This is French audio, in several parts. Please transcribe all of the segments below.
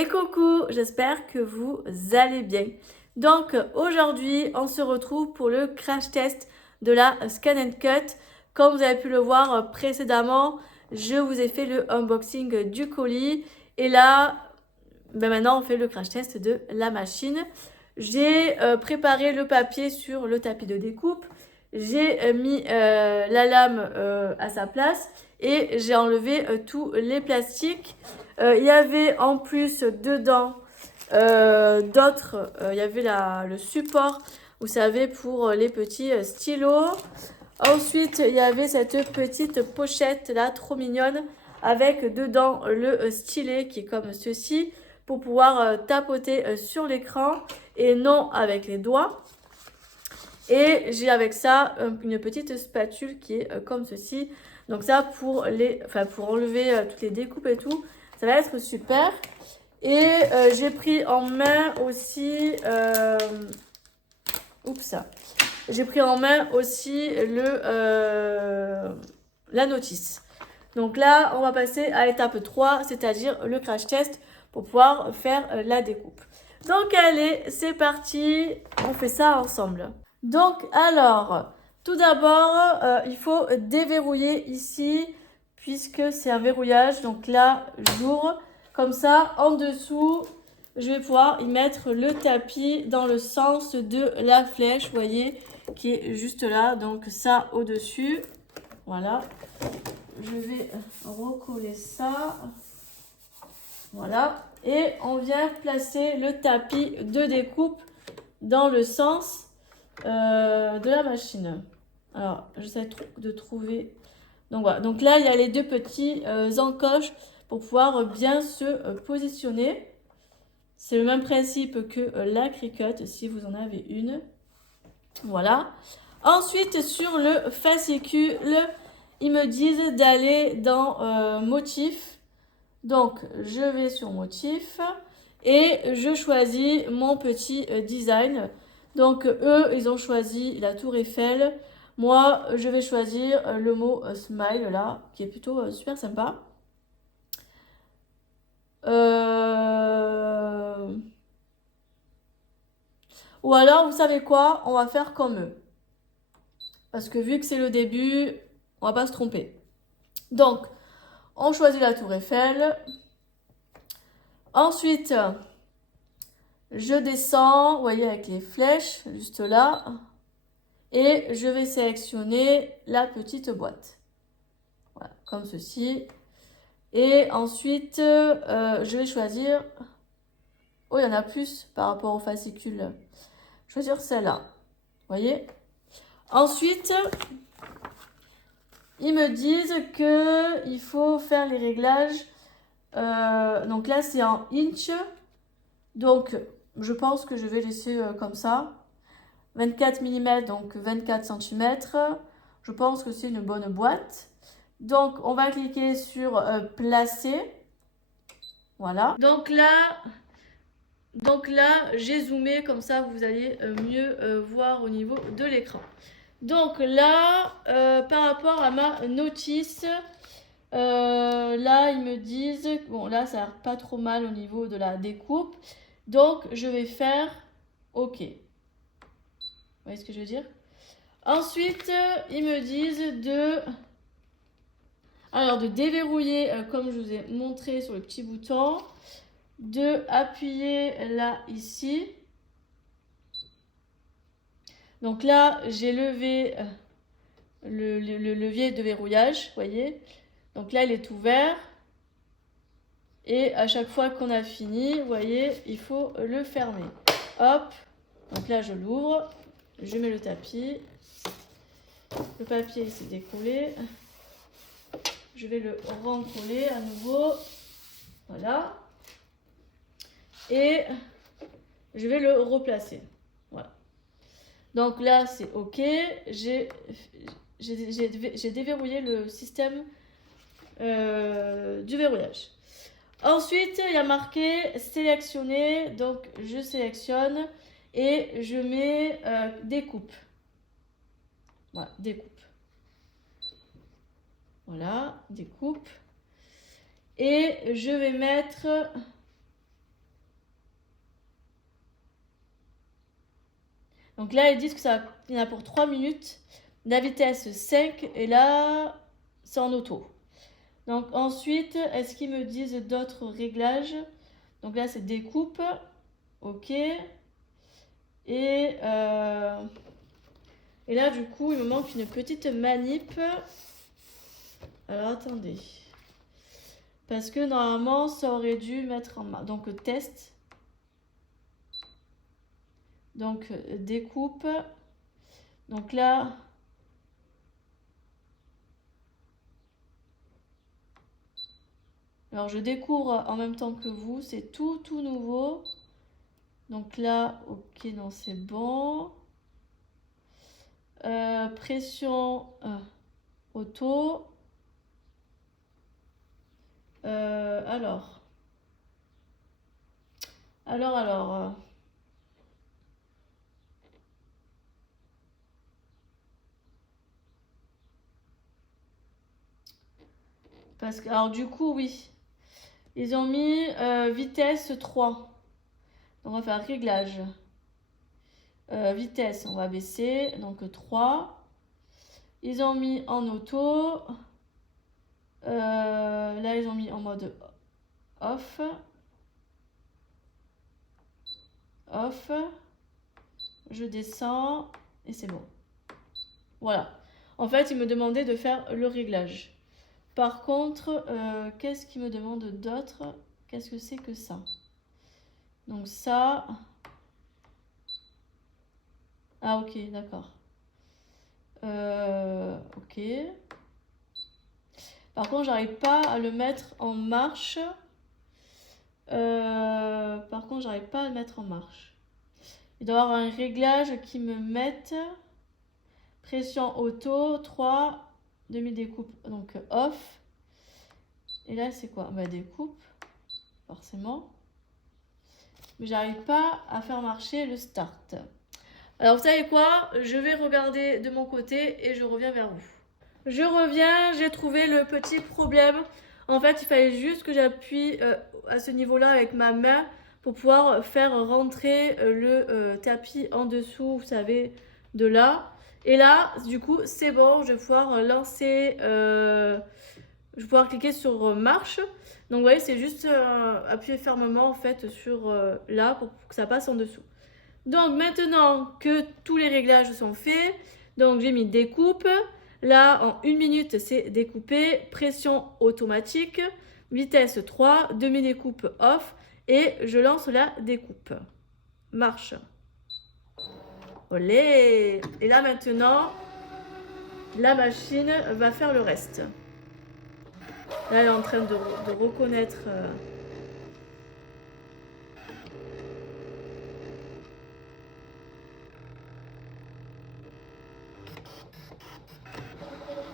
Et coucou, j'espère que vous allez bien. Donc aujourd'hui, on se retrouve pour le crash test de la Scan Cut. Comme vous avez pu le voir précédemment, je vous ai fait le unboxing du colis. Et là, maintenant, on fait le crash test de la machine. J'ai préparé le papier sur le tapis de découpe. J'ai mis la lame à sa place et j'ai enlevé tous les plastiques. Il y avait en plus dedans d'autres, il y avait le support, vous savez, pour les petits stylos. Ensuite, il y avait cette petite pochette là, trop mignonne, avec dedans le stylet qui est comme ceci, pour pouvoir tapoter sur l'écran et non avec les doigts. Et j'ai avec ça une petite spatule qui est comme ceci. Donc ça pour enlever toutes les découpes et tout, ça va être super. Et j'ai pris en main aussi j'ai pris en main aussi la notice. Donc là, on va passer à l'étape 3, c'est-à-dire le crash test pour pouvoir faire la découpe. Donc allez, c'est parti, on fait ça ensemble. Donc alors, tout d'abord, il faut déverrouiller ici, puisque c'est un verrouillage. Donc là, j'ouvre comme ça, en dessous, je vais pouvoir y mettre le tapis dans le sens de la flèche, vous voyez, qui est juste là. Donc ça au-dessus, voilà. Je vais recoller ça, voilà. Et on vient placer le tapis de découpe dans le sens de la machine. Alors, j'essaie de trouver. Donc voilà. Donc là, il y a les deux petits encoches pour pouvoir bien se positionner. C'est le même principe que la Cricut, si vous en avez une. Voilà. Ensuite, sur le fascicule, ils me disent d'aller dans motif. Donc, je vais sur motif et je choisis mon petit design. Donc, eux, ils ont choisi la tour Eiffel. Moi, je vais choisir le mot smile là, qui est plutôt super sympa. Ou alors, vous savez quoi? On va faire comme eux. Parce que vu que c'est le début, on va pas se tromper. Donc, on choisit la tour Eiffel. Ensuite, je descends, vous voyez, avec les flèches, juste là. Et je vais sélectionner la petite boîte. Voilà, comme ceci. Et ensuite, je vais choisir... Oh, il y en a plus par rapport au fascicule. Choisir celle-là. Vous voyez? Ensuite, ils me disent qu'il faut faire les réglages. Donc là, c'est en inch. Donc, je pense que je vais laisser comme ça. 24 mm, donc 24 cm. Je pense que c'est une bonne boîte. Donc, on va cliquer sur placer. Voilà. Donc là, j'ai zoomé, comme ça, vous allez mieux voir au niveau de l'écran. Donc là, par rapport à ma notice, là, ils me disent... Bon, là, ça a l'air pas trop mal au niveau de la découpe. Donc, je vais faire OK. Vous voyez ce que je veux dire? Ensuite, ils me disent de déverrouiller, comme je vous ai montré sur le petit bouton, de appuyer là, ici. Donc là, j'ai levé le levier de verrouillage, vous voyez. Donc là, il est ouvert. Et à chaque fois qu'on a fini, vous voyez, il faut le fermer. Hop, donc là, je l'ouvre. Je mets le tapis. Le papier s'est décollé. Je vais le rencoller à nouveau. Voilà. Et je vais le replacer. Voilà. Donc là, c'est OK. J'ai déverrouillé le système du verrouillage. Ensuite, il y a marqué sélectionner. Donc, je sélectionne et je mets découpe. Voilà, découpe. Voilà, découpe. Et je vais mettre Donc là, ils disent que ça il y en a pour 3 minutes. La vitesse 5 et là, c'est en auto. Donc ensuite, est-ce qu'ils me disent d'autres réglages? Donc là, c'est découpe. Ok. Et là, du coup, il me manque une petite manip. Alors, attendez. Parce que normalement, ça aurait dû mettre en marche. Donc, test. Donc, découpe. Donc là... Alors, je découvre en même temps que vous. C'est tout nouveau. Donc là, ok, non, c'est bon. Pression auto. Alors. Parce que, alors, du coup, oui. Ils ont mis vitesse 3. Donc, on va faire réglage. Vitesse, on va baisser. Donc, 3. Ils ont mis en auto. Là, ils ont mis en mode off. Off. Je descends. Et c'est bon. Voilà. En fait, ils me demandaient de faire le réglage. Par contre, qu'est-ce qu'ils me demandent d'autre? Qu'est-ce que c'est que ça? Donc ça... Ah ok, d'accord. Ok. Par contre, j'arrive pas à le mettre en marche. Il doit y avoir un réglage qui me mette pression auto, 3, demi-découpe, donc off. Et là, c'est quoi? Bah, découpe, forcément. Mais j'arrive pas à faire marcher le start. Alors, vous savez quoi? Je vais regarder de mon côté et je reviens vers vous. Je reviens, j'ai trouvé le petit problème. En fait, il fallait juste que j'appuie à ce niveau-là avec ma main pour pouvoir faire rentrer le tapis en dessous, vous savez, de là. Et là, du coup, c'est bon, je vais pouvoir lancer, je vais pouvoir cliquer sur marche. Donc, vous voyez, c'est juste appuyer fermement, en fait, sur là pour que ça passe en dessous. Donc, maintenant que tous les réglages sont faits, donc j'ai mis découpe. Là, en 1 minute, c'est découpé. Pression automatique. Vitesse 3. Demi-découpe off. Et je lance la découpe. Marche. Olé! Et là, maintenant, la machine va faire le reste. Là, elle est en train de reconnaître...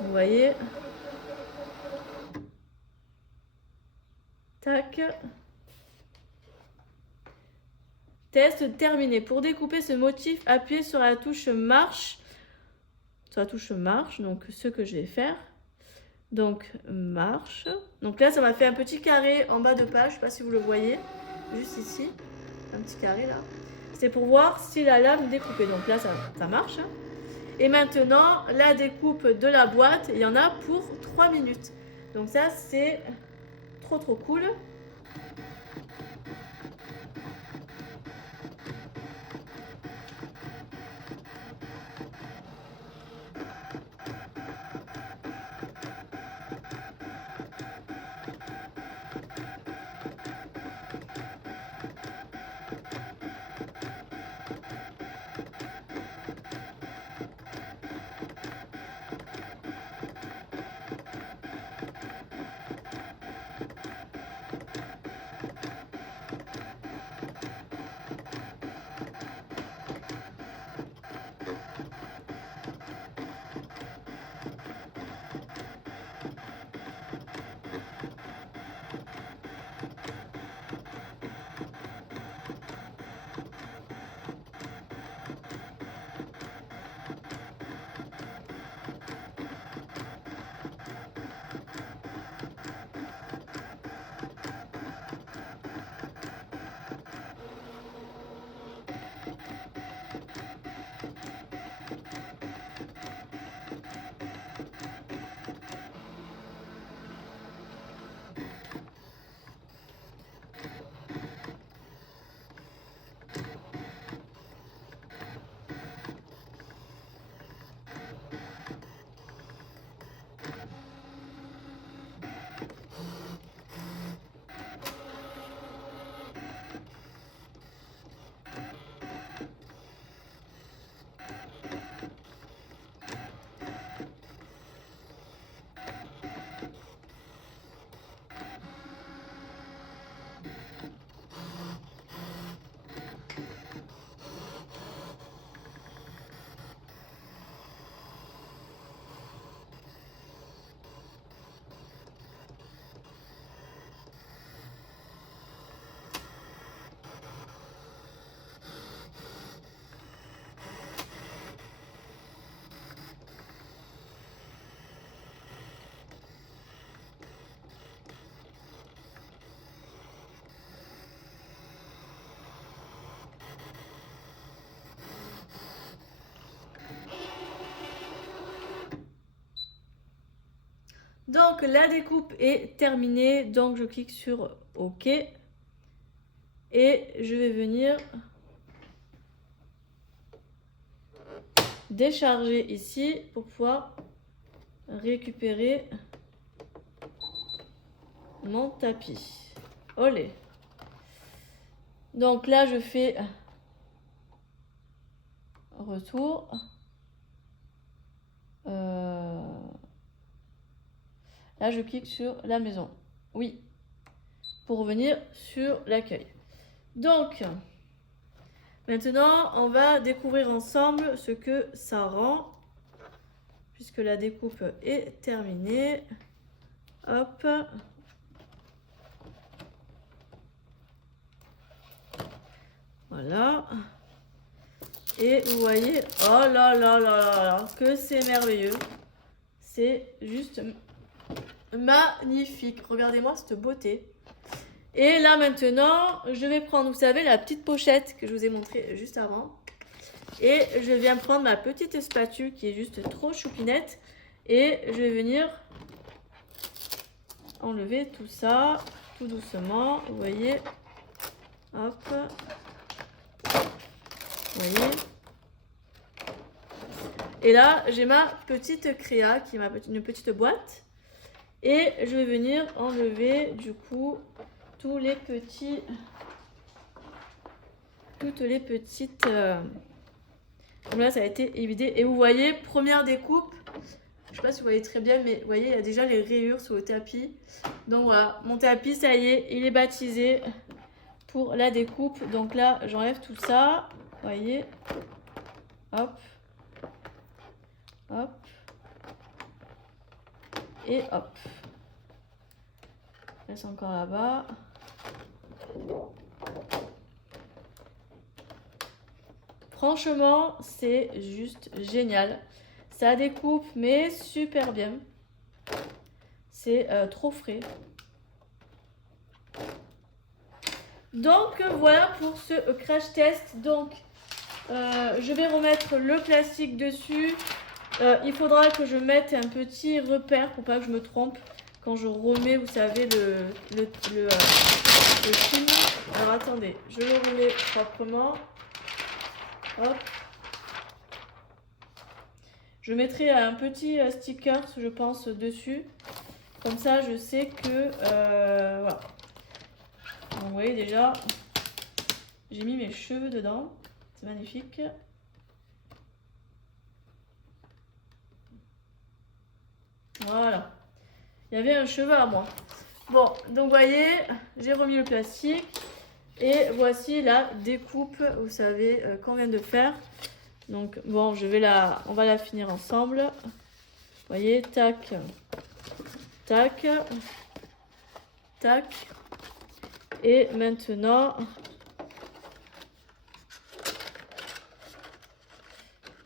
Vous voyez? Tac. Test terminé. Pour découper ce motif, appuyez sur la touche marche. Sur la touche marche, donc ce que je vais faire. Donc marche. Donc là, ça m'a fait un petit carré en bas de page. Je ne sais pas si vous le voyez. Juste ici. Un petit carré là. C'est pour voir si la lame est découpée. Donc là, ça marche. Et maintenant, la découpe de la boîte, il y en a pour 3 minutes. Donc ça, c'est trop cool. Donc la découpe est terminée, donc je clique sur OK et je vais venir décharger ici pour pouvoir récupérer mon tapis. Olé! Donc là je fais retour. Là, je clique sur la maison. Oui. Pour revenir sur l'accueil. Donc, maintenant, on va découvrir ensemble ce que ça rend. Puisque la découpe est terminée. Hop. Voilà. Et vous voyez, oh là là là là là, que c'est merveilleux. C'est juste magnifique. Regardez-moi cette beauté. Et là maintenant, je vais prendre, vous savez, la petite pochette que je vous ai montrée juste avant. Et je viens prendre ma petite spatule qui est juste trop choupinette. Et je vais venir enlever tout ça, tout doucement. Vous voyez. Hop. Vous voyez. Et là, j'ai ma petite créa qui est une petite boîte. Et je vais venir enlever du coup toutes les petites comme là ça a été évidé. Et vous voyez, première découpe, je sais pas si vous voyez très bien, mais vous voyez, il y a déjà les rayures sur le tapis. Donc voilà, mon tapis, ça y est, il est baptisé pour la découpe. Donc là, j'enlève tout ça, vous voyez, hop, hop, et hop. Reste encore là-bas. Franchement, c'est juste génial. Ça découpe, mais super bien. C'est trop frais. Donc voilà pour ce crash test. Donc je vais remettre le plastique dessus. Il faudra que je mette un petit repère pour pas que je me trompe quand je remets, vous savez, le film. Alors attendez, je le remets proprement. Hop. Je mettrai un petit sticker, je pense, dessus. Comme ça, je sais que... voilà. Donc, vous voyez déjà, j'ai mis mes cheveux dedans. C'est magnifique. Voilà. Il y avait un cheveu à moi. Bon, donc vous voyez, j'ai remis le plastique. Et voici la découpe, vous savez, qu'on vient de faire. Donc bon, on va la finir ensemble. Vous voyez, tac, tac, tac. Et maintenant,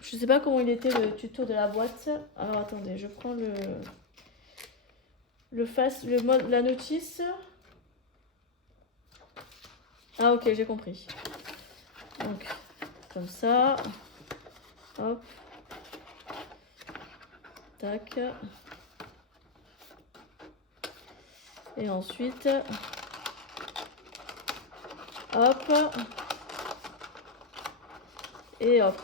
je sais pas comment il était le tuto de la boîte. Alors attendez, je prends la notice. Ah ok, j'ai compris. Donc, comme ça. Hop. Tac. Et ensuite, hop. Et hop.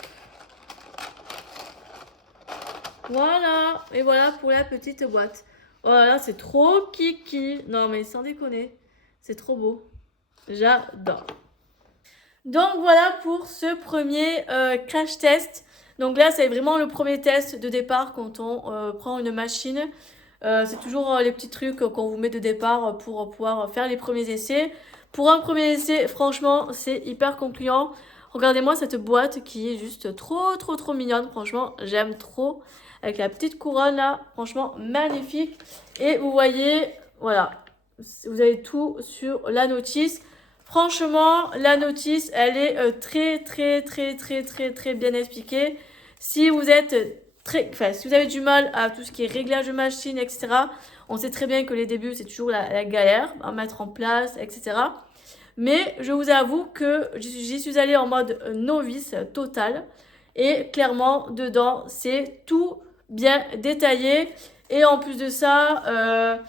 Voilà. Et voilà pour la petite boîte. Voilà, c'est trop kiki. Non, mais sans déconner, c'est trop beau. J'adore. Donc voilà pour ce premier crash test. Donc là, c'est vraiment le premier test de départ quand on prend une machine. C'est toujours les petits trucs qu'on vous met de départ pour pouvoir faire les premiers essais. Pour un premier essai, franchement, c'est hyper concluant. Regardez-moi cette boîte qui est juste trop mignonne. Franchement, j'aime trop. Avec la petite couronne là, franchement, magnifique. Et vous voyez, voilà, vous avez tout sur la notice. Franchement, la notice, elle est très bien expliquée. Si vous êtes si vous avez du mal à tout ce qui est réglage de machine, etc., on sait très bien que les débuts, c'est toujours la galère à mettre en place, etc. Mais je vous avoue que j'y suis allée en mode novice total. Et clairement, dedans, c'est tout bien détaillé. Et en plus de ça,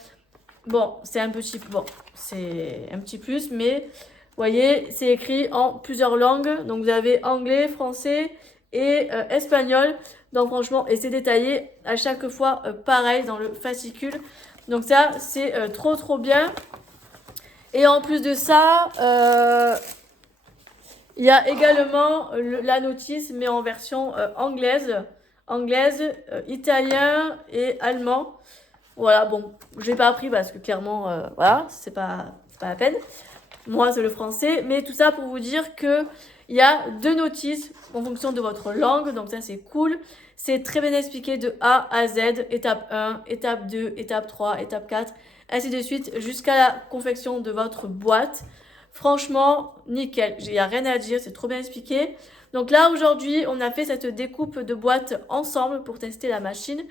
bon, c'est un petit plus, mais vous voyez, c'est écrit en plusieurs langues. Donc vous avez anglais, français et espagnol. Donc franchement, et c'est détaillé à chaque fois pareil dans le fascicule. Donc ça, c'est trop bien. Et en plus de ça, il y a également la notice, mais en version anglaise, italien et allemand. Voilà, bon, je l'ai pas appris parce que clairement, voilà, c'est pas la peine. Moi, c'est le français, mais tout ça pour vous dire que il y a 2 notices en fonction de votre langue, donc ça c'est cool. C'est très bien expliqué de A à Z, étape 1, étape 2, étape 3, étape 4, ainsi de suite, jusqu'à la confection de votre boîte. Franchement, nickel, il n'y a rien à dire, c'est trop bien expliqué. Donc là, aujourd'hui, on a fait cette découpe de boîte ensemble pour tester la machine.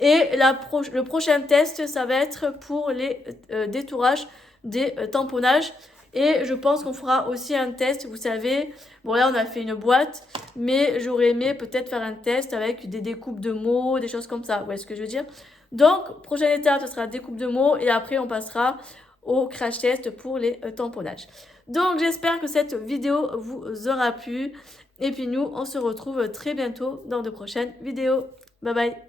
Et le prochain test, ça va être pour les détourages des tamponnages. Et je pense qu'on fera aussi un test, vous savez, bon là on a fait une boîte, mais j'aurais aimé peut-être faire un test avec des découpes de mots, des choses comme ça, vous voyez ce que je veux dire? Donc, prochaine étape, ce sera découpe de mots, et après on passera au crash test pour les tamponnages. Donc j'espère que cette vidéo vous aura plu, et puis nous on se retrouve très bientôt dans de prochaines vidéos. Bye bye!